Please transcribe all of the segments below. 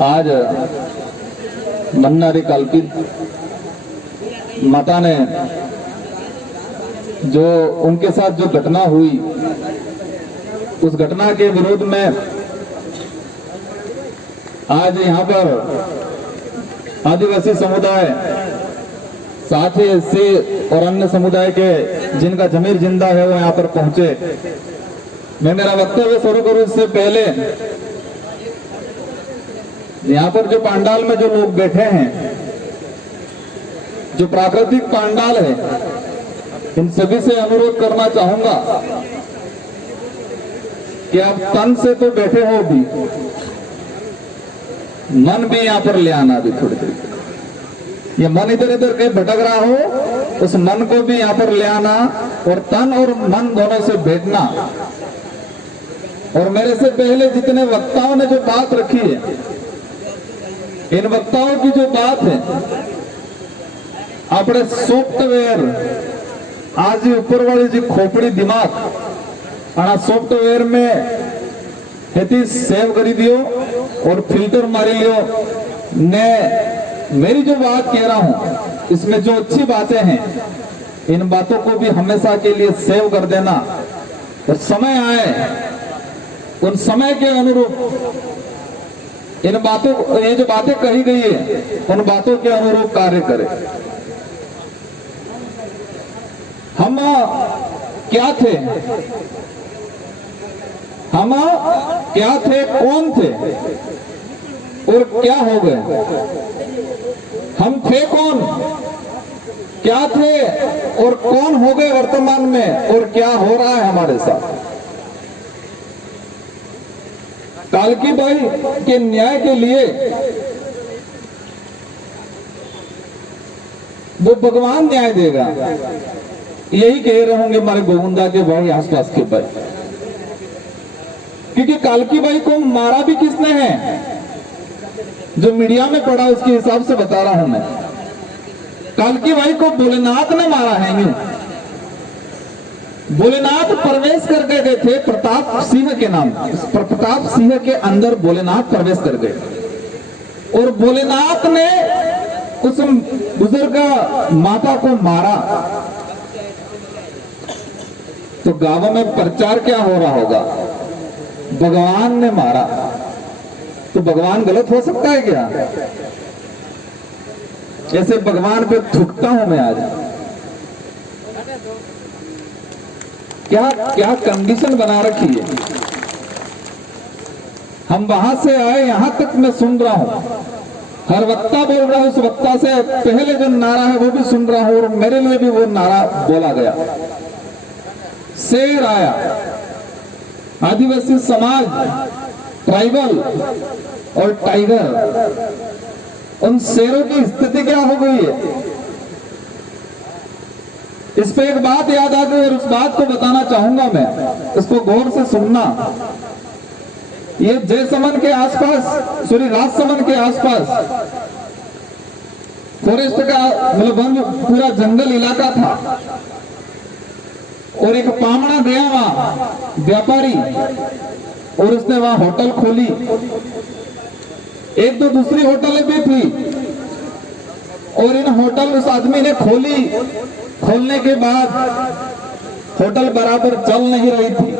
आज मन्ना रे कल्पित माता ने जो उनके साथ जो घटना हुई, उस घटना के विरोध में आज यहाँ पर आदिवासी समुदाय, साथ ही एससी और अन्य समुदाय के जिनका जमीर जिंदा है वो यहाँ पर पहुंचे। मैं मेरा वक्तव्य शुरू करूं इससे पहले यहाँ पर जो पंडाल में जो लोग बैठे हैं, जो प्राकृतिक पंडाल है, इन सभी से अनुरोध करना चाहूंगा कि आप तन से तो बैठे हो भी, मन भी यहाँ पर ले आना भी थोड़ी देर। ये मन इधर इधर कहीं भटक रहा हो, उस मन को भी यहाँ पर ले आना और तन और मन दोनों से बैठना। और मेरे से पहले जितने वक्ताओं ने जो बात रखी है, इन वक्ताओं की जो बात है, अपने सॉफ्टवेयर आज ऊपर वाली जी खोपड़ी दिमाग आना सॉफ्टवेयर में हेती सेव करी दियो और फिल्टर मारी लियो ने। मेरी जो बात कह रहा हूं इसमें जो अच्छी बातें हैं, इन बातों को भी हमेशा के लिए सेव कर देना और समय आए उन समय के अनुरूप इन बातों, ये जो बातें कही गई है, उन बातों के अनुरूप कार्य करें। हम क्या थे, हम क्या थे, कौन थे और क्या हो गए। हम थे कौन, क्या थे और कौन हो गए वर्तमान में, और क्या हो रहा है हमारे साथ। कालकी बाई के न्याय के लिए वो भगवान न्याय देगा, यही कह रहे होंगे हमारे गोविंदा के भाई, आसपास के भाई। क्योंकि कालकी बाई को मारा भी किसने है, जो मीडिया में पड़ा उसके हिसाब से बता रहा हूं मैं। कालकी बाई को भोलेनाथ ने मारा है। यूं भोलेनाथ प्रवेश करके गए थे प्रताप सिंह के नाम, प्रताप सिंह के अंदर भोलेनाथ प्रवेश कर गए और भोलेनाथ ने उस बुजुर्ग माता को मारा। तो गांवों में प्रचार क्या हो रहा होगा, भगवान ने मारा। तो भगवान गलत हो सकता है क्या? जैसे भगवान पे थूकता हूं मैं आज। क्या क्या कंडीशन बना रखी है। हम वहां से आए, यहां तक मैं सुन रहा हूं, हर वक्ता बोल रहा है, उस वक्ता से पहले जो नारा है वो भी सुन रहा हूं और मेरे लिए भी वो नारा बोला गया। शेर आया, आदिवासी समाज, ट्राइबल और टाइगर, उन शेरों की स्थिति क्या हो गई है। इस पे एक बात याद आ गई और उस बात को बताना चाहूंगा मैं, इसको गौर से सुनना। ये जयसमन के आसपास, सॉरी राजसमन के आसपास फॉरेस्ट का मतलब वन, पूरा जंगल इलाका था और एक पामड़ा गया वहां व्यापारी और उसने वहां होटल खोली। एक दो दूसरी होटलें भी थी और इन होटल उस आदमी ने खोली। खोलने के बाद होटल बराबर चल नहीं रही थी,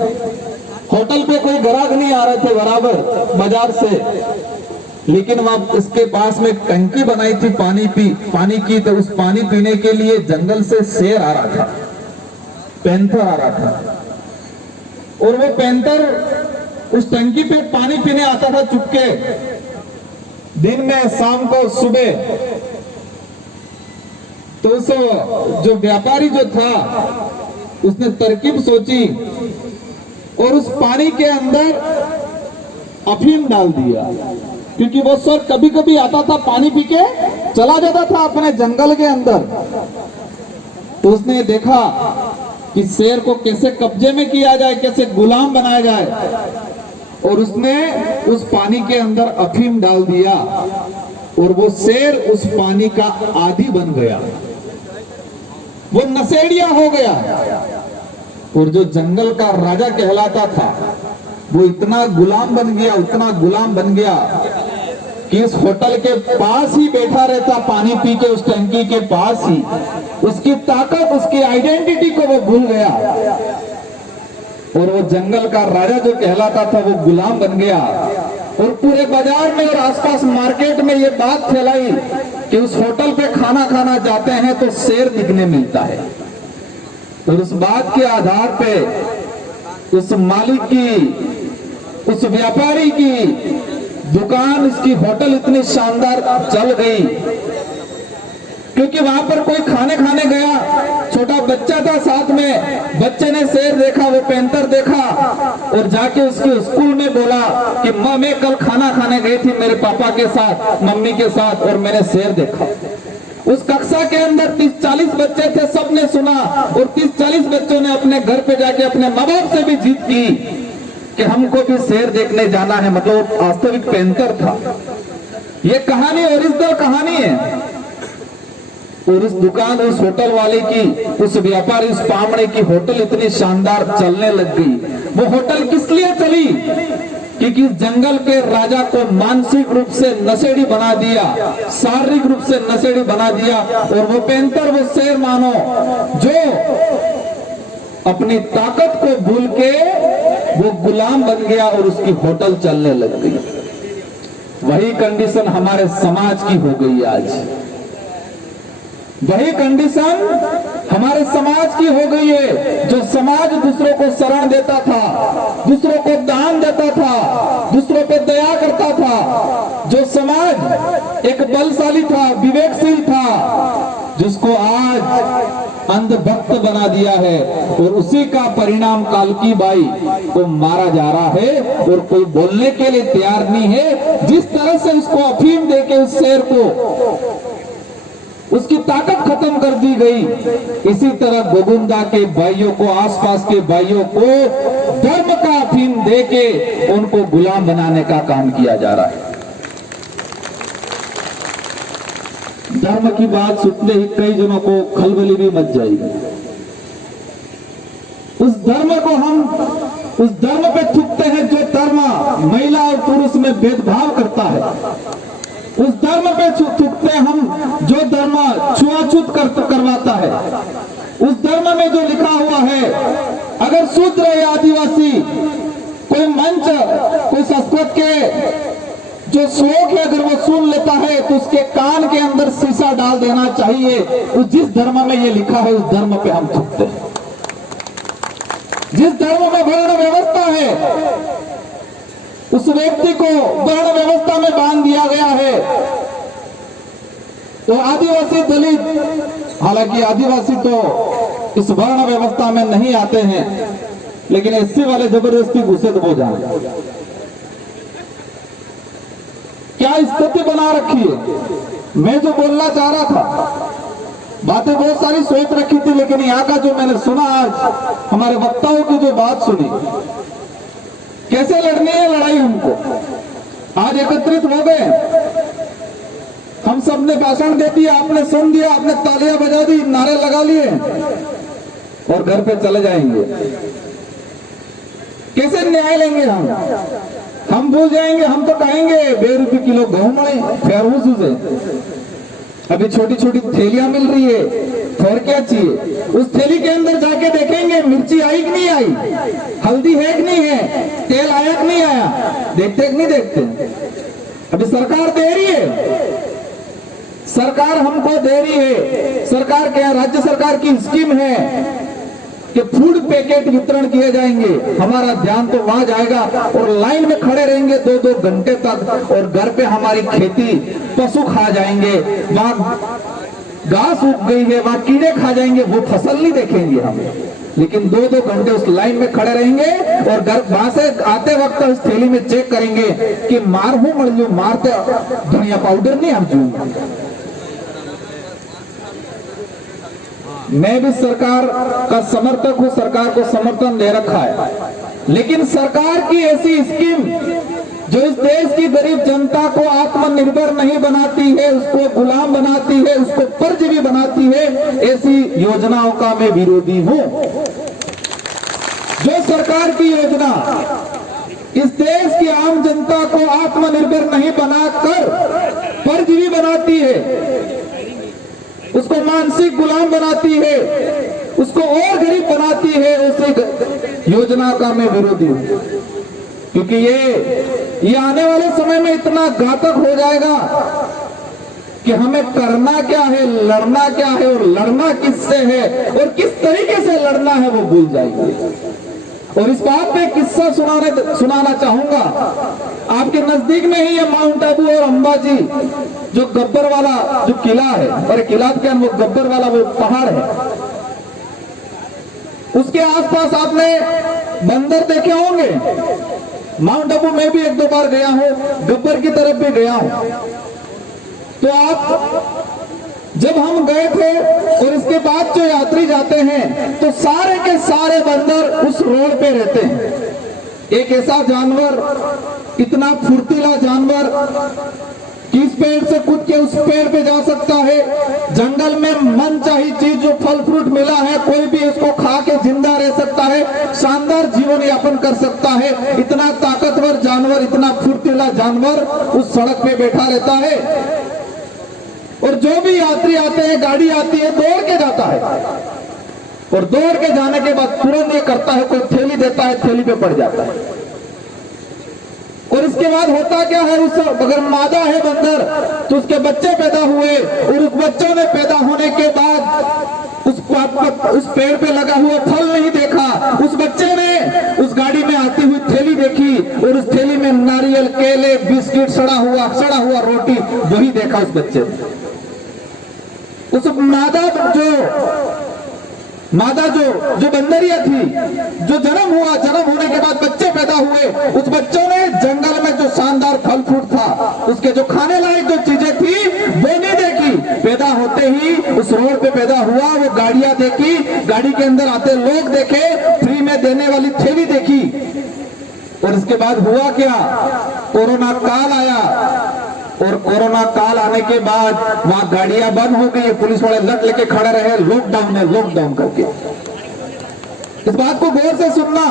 होटल पे कोई ग्राहक नहीं आ रहे थे बराबर बाजार से, लेकिन वहां इसके पास में टंकी बनाई थी पानी की। तो उस पानी पीने के लिए जंगल से शेर आ रहा था, पैंथर आ रहा था और वो पैंथर उस टंकी पे पानी पीने आता था चुपके, दिन में, शाम को, सुबह। तो उस जो व्यापारी जो था उसने तरकीब सोची और उस पानी के अंदर अफीम डाल दिया। क्योंकि वो सर कभी कभी आता था, पानी पी के चला जाता था अपने जंगल के अंदर। तो उसने देखा कि शेर को कैसे कब्जे में किया जाए, कैसे गुलाम बनाया जाए, और उसने उस पानी के अंदर अफीम डाल दिया और वो शेर उस पानी का आदी बन गया, वो नशेड़िया हो गया। और जो जंगल का राजा कहलाता था वो इतना गुलाम बन गया, उतना गुलाम बन गया कि इस होटल के पास ही बैठा रहता, पानी पी के उस टंकी के पास ही, उसकी ताकत, उसकी आइडेंटिटी को वो भूल गया और वो जंगल का राजा जो कहलाता था वो गुलाम बन गया। और पूरे बाजार में और आसपास मार्केट में ये बात फैलाई कि उस होटल पे खाना खाना जाते हैं तो शेर दिखने मिलता है। और उस बात के आधार पे उस मालिक की, उस व्यापारी की दुकान, इसकी होटल इतनी शानदार चल गई क्योंकि वहां पर कोई खाने गया, छोटा बच्चा था साथ में, बच्चे ने शेर देखा, वो पैंतर देखा और जाके उसके स्कूल में बोला कि माँ मैं कल खाना खाने गई थी मेरे पापा के साथ, मम्मी के साथ, और मैंने शेर देखा। उस कक्षा के अंदर 30-40 बच्चे थे, सबने सुना और 30-40 बच्चों ने अपने घर पे जाके अपने माँ बाप से भी जिद की कि हमको भी शेर देखने जाना है। मतलब वास्तविक पैंतर था। ये कहानी ओरिजिनल कहानी है। और उस दुकान, उस होटल वाले की, उस व्यापारी, उस पामड़े की होटल इतनी शानदार चलने लग गई। वो होटल किस लिए चली? क्योंकि इस जंगल के राजा को मानसिक रूप से नशेड़ी बना दिया, शारीरिक रूप से नशेड़ी बना दिया। और वो पैंतर, वो शेर मानो, जो अपनी ताकत को भूल के वो गुलाम बन गया और उसकी होटल चलने लग गई। वही कंडीशन हमारे समाज की हो गई आज। वही कंडीशन हमारे समाज की हो गई है। जो समाज दूसरों को शरण देता था, दूसरों को दान देता था, दूसरों पे दया करता था, जो समाज एक बलशाली था, विवेकशील था, जिसको आज अंधभक्त बना दिया है। और उसी का परिणाम कालकी बाई को मारा जा रहा है और कोई बोलने के लिए तैयार नहीं है। जिस तरह से उसको अफीम देके उस शेर को उसकी ताकत खत्म कर दी गई, इसी तरह गोविंदा के भाइयों को, आसपास के भाइयों को धर्म का अफीम देके उनको गुलाम बनाने का काम किया जा रहा है। धर्म की बात सुनते ही कई जनों को खलबली भी मच जाएगी। उस धर्म पे थूकते हैं जो धर्म महिला और पुरुष में भेदभाव करता है। उस धर्म पे थूकते हम जो धर्म छुआछूत करवाता है। उस धर्म में जो लिखा हुआ है, अगर शूद्र या आदिवासी कोई मंच, कोई संस्कृत के जो श्लोक है अगर वो सुन लेता है तो उसके कान के अंदर शीशा डाल देना चाहिए। उस जिस धर्म में ये लिखा है उस धर्म पे हम थूकते हैं। जिस धर्म में वर्ण व्यवस्था है उस व्यक्ति को वर्ण व्यवस्था में बांध दिया गया है। तो आदिवासी, दलित, हालांकि आदिवासी तो इस वर्ण व्यवस्था में नहीं आते हैं, लेकिन एससी वाले जबरदस्ती घुसे तो वो जाए। क्या स्थिति बना रखी है? मैं जो बोलना चाह रहा था, बातें बहुत सारी सोच रखी थी, लेकिन यहाँ का जो मैंने सुना, आज हमारे वक्ताओं की जो बात सुनी, कैसे लड़नी है लड़ाई हमको। आज एकत्रित हो गए, हम सब ने भाषण दे दिया, आपने सुन दिया, आपने तालियां बजा दी, नारे लगा लिए और घर पे चले जाएंगे। कैसे न्याय लेंगे हम भूल जाएंगे। हम तो कहेंगे 2 रुपये किलो गेहूं फेरू से। अभी छोटी छोटी थैलियां मिल रही है, और क्या चाहिए? उस थैली के अंदर जाके देखेंगे मिर्ची आई कि नहीं आई, हल्दी है कि नहीं है, तेल आया कि नहीं आया, देखते कि नहीं देखते? अभी सरकार दे रही है, सरकार हमको दे रही है। सरकार क्या, राज्य सरकार की स्कीम है कि फूड पैकेट वितरण किए जाएंगे। हमारा ध्यान तो वहां जाएगा और लाइन में खड़े रहेंगे 2-2 घंटे तक, और घर पे हमारी खेती पशु खा जाएंगे, वहां घास उग गई है, वहां कीड़े खा जाएंगे, वो फसल नहीं देखेंगे हम। लेकिन 2-2 घंटे उस लाइन में खड़े रहेंगे और घर वहां से आते वक्त उस थैली में चेक करेंगे कि मार हूं मर लू, मारते धनिया पाउडर नहीं हम जू। मैं भी सरकार का समर्थक हूं, सरकार को समर्थन दे रखा है, लेकिन सरकार की ऐसी स्कीम जो इस देश की गरीब जनता को आत्मनिर्भर नहीं बनाती है, उसको गुलाम बनाती है, उसको परजीवी बनाती है, ऐसी योजनाओं का मैं विरोधी हूं। जो सरकार की योजना इस देश की आम जनता को आत्मनिर्भर नहीं बनाकर परजीवी बनाती है, उसको मानसिक गुलाम बनाती है, उसको और गरीब बनाती है। उस योजना का मैं विरोधी हूं, क्योंकि ये आने वाले समय में इतना घातक हो जाएगा कि हमें करना क्या है, लड़ना क्या है और लड़ना किससे है और किस तरीके से लड़ना है वो भूल जाएंगे। और इस बात पे किस्सा सुनाना चाहूंगा। आपके नजदीक में ही है माउंट आबू और अंबाजी, जो गब्बर वाला जो किला है, और किला क्या वो गब्बर वाला वो पहाड़ है, उसके आसपास आपने बंदर देखे होंगे। माउंट आबू में भी 1-2 बार गया हूं, गब्बर की तरफ भी गया हूं। तो आप जब हम गए थे और इसके बाद जो यात्री जाते हैं तो सारे के सारे बंदर उस रोड पे रहते हैं। एक ऐसा जानवर, इतना फुर्तीला जानवर कि इस पेड़ से कूद के उस पेड़ पे जा सकता है। जंगल में मनचाही चीज जो फल फ्रूट मिला है, कोई भी इसको खा के जिंदा रह सकता है, शानदार जीवन यापन कर सकता है। इतना ताकतवर जानवर, इतना फुर्तीला जानवर उस सड़क पे बैठा रहता है। और जो भी यात्री आते हैं, गाड़ी आती है, दौड़ के जाता है और दौड़ के जाने के बाद तुरंत ये करता है, कोई थैली देता है, थैली पे पड़ जाता है। और इसके बाद होता क्या है, उस अगर मादा है बंदर तो उसके बच्चे पैदा हुए और उस बच्चों ने पैदा होने के बाद उस पेड़ पे लगा हुआ फल नहीं देखा, उस बच्चे ने उस गाड़ी में आती हुई थैली देखी और उस थैली में नारियल, केले, बिस्किट, सड़ा हुआ रोटी, वही देखा उस बच्चे ने। उस मादा जो बंदरिया थी, जो जन्म होने के बाद बच्चे पैदा हुए, उस बच्चों ने जंगल में जो शानदार फल फ्रूट था, उसके जो खाने लायक जो चीजें थी वो नहीं देखी। पैदा होते ही उस रोड पे पैदा हुआ, वो गाड़ियां देखी, गाड़ी के अंदर आते लोग देखे, फ्री में देने वाली थैली देखी। और इसके बाद हुआ क्या, कोरोना काल आया और कोरोना काल आने के बाद वहां गाड़ियां बंद हो गई, पुलिस वाले लट लेके खड़े रहे, लॉकडाउन है, लॉकडाउन करके। इस बात को गौर से सुनना।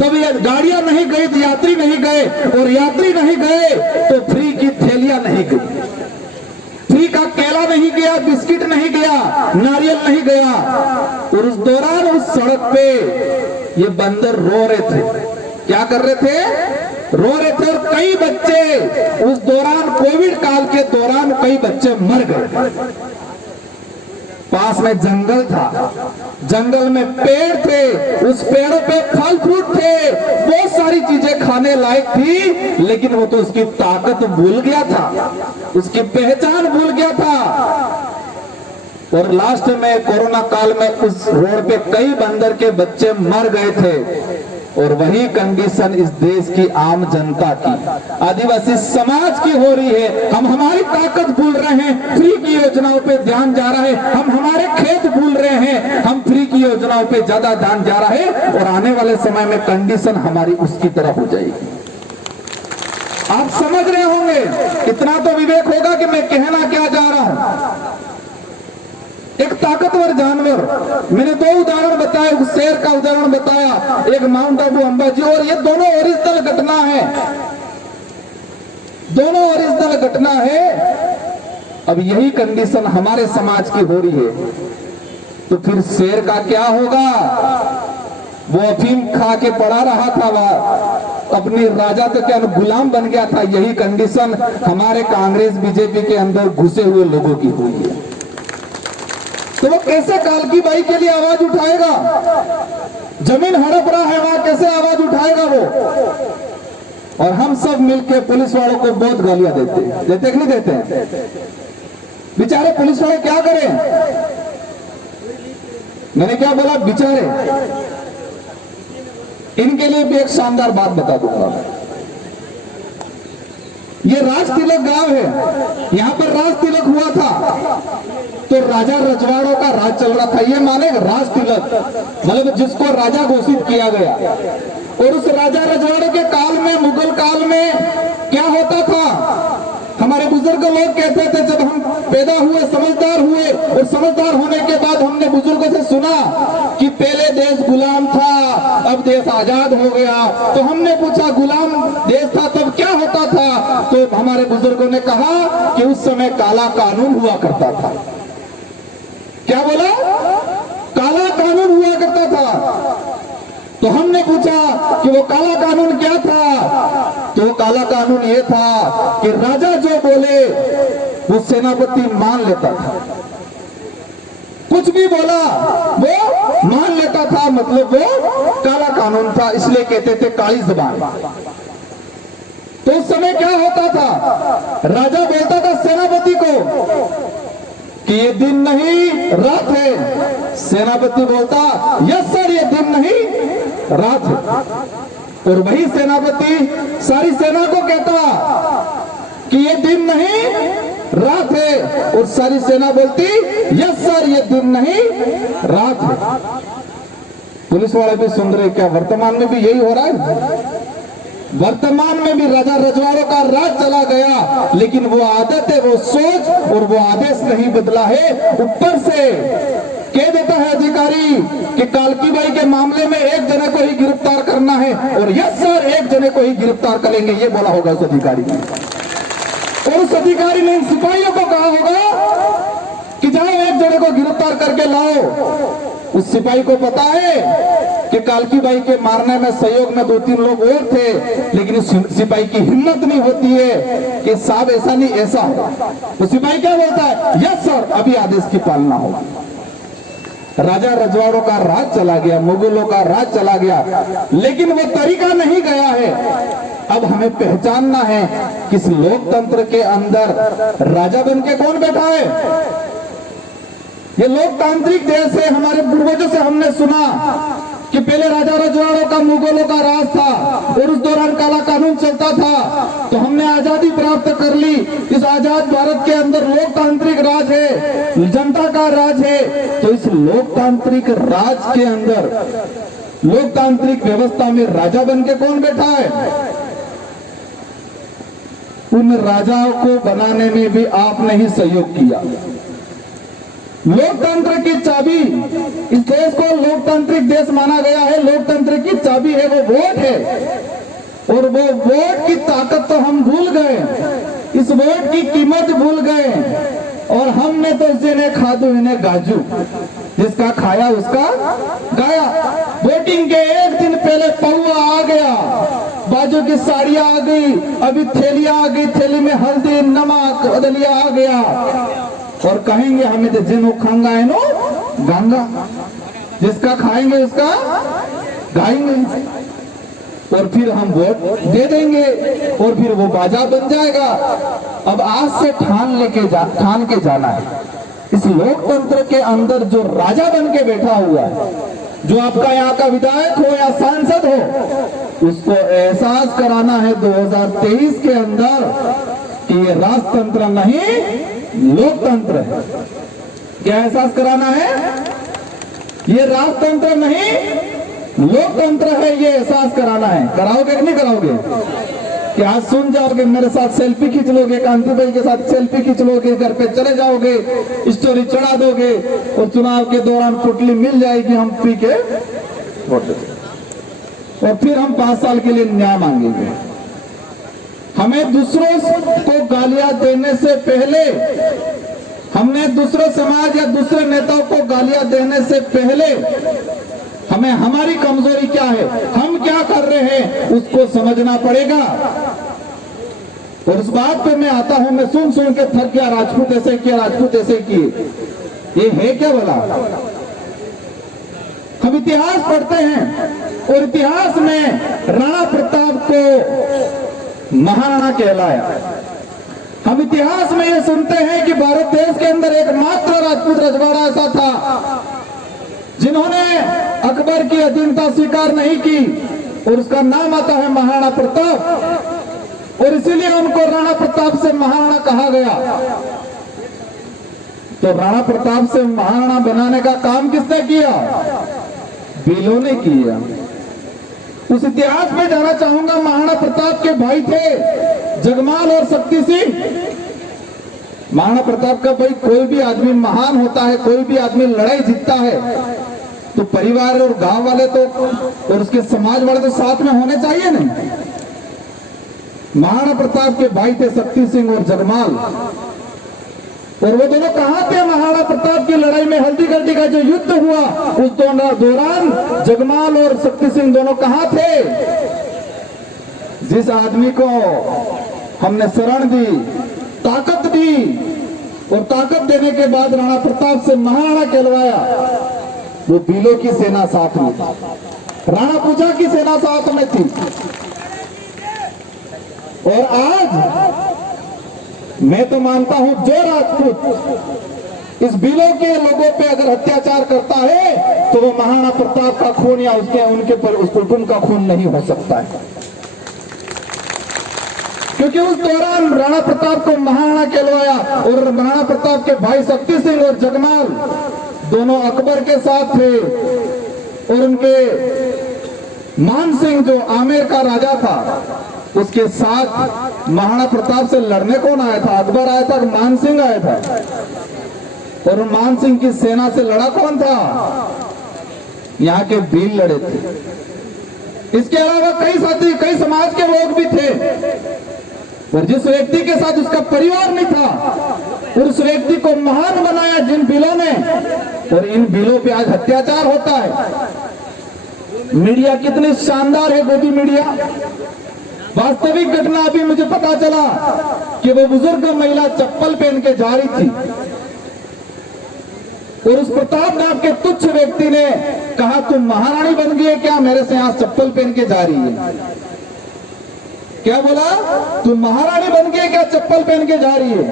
तब ये गाड़ियां नहीं गई, यात्री नहीं गए, और यात्री नहीं गए तो फ्री की थैलियां नहीं गई, फ्री का केला नहीं गया, बिस्किट नहीं गया, नारियल नहीं गया। और उस दौरान उस सड़क पे ये बंदर रो रहे थे। क्या कर रहे थे? रो रहे थे। और कई बच्चे उस दौरान, कोविड काल के दौरान कई बच्चे मर गए। पास में जंगल था, जंगल में पेड़ थे, उस पेड़ों पे फल फ्रूट थे, बहुत सारी चीजें खाने लायक थी, लेकिन वो तो उसकी ताकत भूल गया था, उसकी पहचान भूल गया था। और लास्ट में कोरोना काल में उस रोड पे कई बंदर के बच्चे मर गए थे। और वही कंडीशन इस देश की आम जनता की, आदिवासी समाज की हो रही है। हम हमारी ताकत भूल रहे हैं, फ्री की योजनाओं पे ध्यान जा रहा है, हम हमारे खेत भूल रहे हैं, हम फ्री की योजनाओं पे ज्यादा ध्यान जा रहा है। और आने वाले समय में कंडीशन हमारी उसकी तरह हो जाएगी। आप समझ रहे होंगे, इतना तो विवेक होगा कि मैं कहना क्या जा रहा हूं। एक ताकतवर जानवर, मैंने 2 उदाहरण बताए, एक शेर का उदाहरण बताया, एक माउंट आबू अंबाजी, और ये दोनों ओरिजिनल घटना है, दोनों ओरिजिनल घटना है। अब यही कंडीशन हमारे समाज की हो रही है, तो फिर शेर का क्या होगा? वो अफीम खा के पड़ा रहा था, वह अपनी राजा तक के गुलाम बन गया था। यही कंडीशन हमारे कांग्रेस बीजेपी के अंदर घुसे हुए लोगों की हुई है। तो वो कैसे कालकी बाई के लिए आवाज उठाएगा? जमीन हड़प रहा है वहां, कैसे आवाज उठाएगा वो? और हम सब मिलके पुलिस वालों को बहुत गालियां देते कि नहीं देते? बेचारे पुलिस वाले क्या करें? मैंने क्या बोला? बेचारे। इनके लिए भी एक शानदार बात बता दूंगा। ये राज तिलक गांव है, यहाँ पर राज तिलक हुआ था, तो राजा रजवाड़ों का राज चल रहा था। ये माने राज तिलक मतलब जिसको राजा घोषित किया गया। और उस राजा रजवाड़ों के काल में, मुगल काल में क्या होता था? हमारे बुजुर्ग लोग कहते थे, जब हम पैदा हुए, समझदार हुए, और समझदार होने के बाद हमने बुजुर्गों से सुना कि पहले देश गुलाम था, अब देश आजाद हो गया। तो हमने पूछा गुलाम देश था तब क्या होता था? तो हमारे बुजुर्गों ने कहा कि उस समय काला कानून हुआ करता था। क्या बोला? काला कानून हुआ करता था। तो हमने पूछा कि वो काला कानून क्या था? तो वो काला कानून ये था कि राजा जो बोले वो सेनापति मान लेता था, कुछ भी बोला वो मान लेता था, मतलब वो काला कानून था, इसलिए कहते थे काली जुबान। तो उस समय क्या होता था? राजा बोलता था सेनापति को कि ये दिन नहीं रात है। सेनापति बोलता यस सर ये दिन नहीं रात है, और वही सेनापति सारी सेना को कहता कि ये दिन नहीं रात है, और सारी सेना बोलती यस सर ये दिन नहीं रात है। पुलिस वाले भी सुन रहे, क्या वर्तमान में भी यही हो रहा है? वर्तमान में भी राजा रजवाड़ों का राज चला गया, लेकिन वो आदत है, वो सोच और वो आदेश नहीं बदला है। ऊपर से कह देता है अधिकारी कि कालकी बाई के मामले में एक जने को ही गिरफ्तार करना है, और यस सर एक जने को ही गिरफ्तार करेंगे, ये बोला होगा उस अधिकारी ने। और उस अधिकारी ने सिपाहियों को कहा होगा कि जाओ एक जने को गिरफ्तार करके लाओ। उस सिपाही को पता है कि कालकी बाई के मारने में सहयोग में 2-3 लोग और थे, लेकिन इस सिपाही की हिम्मत नहीं होती है कि साहब ऐसा नहीं ऐसा हो। तो सिपाही क्या बोलता है? यस सर अभी आदेश की पालना होगी। राजा रजवाड़ों का राज चला गया, मुगलों का राज चला गया, लेकिन वो तरीका नहीं गया है। अब हमें पहचानना है कि इस लोकतंत्र के अंदर राजा बन के कौन बैठा है। ये लोकतांत्रिक देश है। हमारे पूर्वजों से हमने सुना कि पहले राजा रजवाड़ों का मुगलों का राज था, और उस दौरान काला कानून चलता था। तो हमने आजादी प्राप्त कर ली। इस आजाद भारत के अंदर लोकतांत्रिक राज है, जनता का राज है। तो इस लोकतांत्रिक राज के अंदर, लोकतांत्रिक व्यवस्था में राजा बन के कौन बैठा है? उन राजाओं को बनाने में भी आपने ही सहयोग किया। लोकतंत्र की चाबी, इस देश को लोकतांत्रिक देश माना गया है। लोकतंत्र की चाबी है वो वोट है, और वो वोट की ताकत तो हम भूल गए, इस वोट की कीमत भूल गए। और हमने तो जिन्हें खादू इन्हें गाजू, जिसका खाया उसका गाया। वोटिंग के एक दिन पहले पौवा आ गया, बाजू की साड़ियां आ गई, अभी थैलियां आ गई, थैली में हल्दी नमक दलिया आ गया, और कहेंगे हमें तो जिनो खांगा है नो गांगा, जिसका खाएंगे उसका गाएंगे, और फिर हम वोट दे देंगे, और फिर वो बाजा बन जाएगा। अब आज से ठान के जाना है। इस लोकतंत्र के अंदर जो राजा बन के बैठा हुआ है, जो आपका यहाँ का विधायक हो या सांसद हो, उसको एहसास कराना है 2023 के अंदर कि ये राजतंत्र नहीं लोकतंत्र है। क्या एहसास कराना है? ये राजतंत्र नहीं लोकतंत्र है, ये एहसास कराना है। कराओगे कि नहीं कराओगे? क्या आज सुन जाओगे, मेरे साथ सेल्फी खींच लोगे, कांति भाई के साथ सेल्फी खींच लोगे, घर पे चले जाओगे, स्टोरी चढ़ा दोगे, और चुनाव के दौरान पुटली मिल जाएगी, हम पी के वोट देंगे, और फिर हम 5 साल के लिए न्याय मांगेंगे। हमें दूसरों को गालियां देने से पहले, हमने दूसरे समाज या दूसरे नेताओं को गालियां देने से पहले हमें हमारी कमजोरी क्या है, हम क्या कर रहे हैं, उसको समझना पड़ेगा। और उस बात पे मैं आता हूं, मैं सुन सुन के थक गया, राजपूत ऐसे किया, राजपूत ऐसे किए, ये है क्या बोला? हम इतिहास पढ़ते हैं, और इतिहास में राणा प्रताप को महाराणा कहलाया। हम इतिहास में ये सुनते हैं कि भारत देश के अंदर एकमात्र राजपूत रजवाड़ा ऐसा था जिन्होंने अकबर की अधीनता स्वीकार नहीं की, और उसका नाम आता है महाराणा प्रताप, और इसीलिए उनको राणा प्रताप से महाराणा कहा गया। तो राणा प्रताप से महाराणा बनाने का काम किसने किया? भीलों ने किया। उस इतिहास में जाना चाहूंगा। महाराणा प्रताप के भाई थे जगमाल और शक्ति सिंह। महाराणा प्रताप का भाई, कोई भी आदमी महान होता है, कोई भी आदमी लड़ाई जीतता है, तो परिवार और गांव वाले तो और उसके समाज वाले तो साथ में होने चाहिए नहीं। महाराणा प्रताप के भाई थे शक्ति सिंह और जगमाल, और वो दोनों कहां थे? महाराणा प्रताप की लड़ाई में हल्दी घाटी का जो युद्ध हुआ उस दौरान जगमाल और शक्ति सिंह दोनों कहां थे? जिस आदमी को हमने शरण दी, ताकत दी, और ताकत देने के बाद राणा प्रताप से महाराणा कहलवाया, वो भीलों की सेना साथ में थी, राणा पूजा की सेना साथ में थी। और आज मैं तो मानता हूं जो राजपूत इस भीलों के लोगों पे अगर अत्याचार करता है तो वो महाराणा प्रताप का खून या उनके पर उस कुटुंब का खून नहीं हो सकता है, क्योंकि उस दौरान राणा प्रताप को महाराणा कहलवाया। और महाराणा प्रताप के भाई शक्ति सिंह और जगमाल दोनों अकबर के साथ थे, और उनके मान सिंह जो आमेर का राजा था उसके साथ महाराणा प्रताप से लड़ने कौन आया था? अकबर आया था, मान सिंह आया था। और मान सिंह की सेना से लड़ा कौन था? यहाँ के भील लड़े थे। इसके अलावा कई साथी, कई समाज के लोग भी थे, और जिस व्यक्ति के साथ उसका परिवार नहीं था और उस व्यक्ति को महान बनाया जिन भीलों ने, और इन भीलों पे आज अत्याचार होता है। मीडिया कितनी शानदार है, गोदी मीडिया। वास्तविक घटना अभी मुझे पता चला कि वो बुजुर्ग महिला चप्पल पहन के जा रही थी, और उस प्रताप नाम के तुच्छ व्यक्ति ने कहा, तुम महारानी बन गई है क्या? मेरे से यहाँ चप्पल पहन के जा रही है। क्या बोला? तुम महारानी बन गई क्या? चप्पल पहन के जा रही है।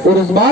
और उस बात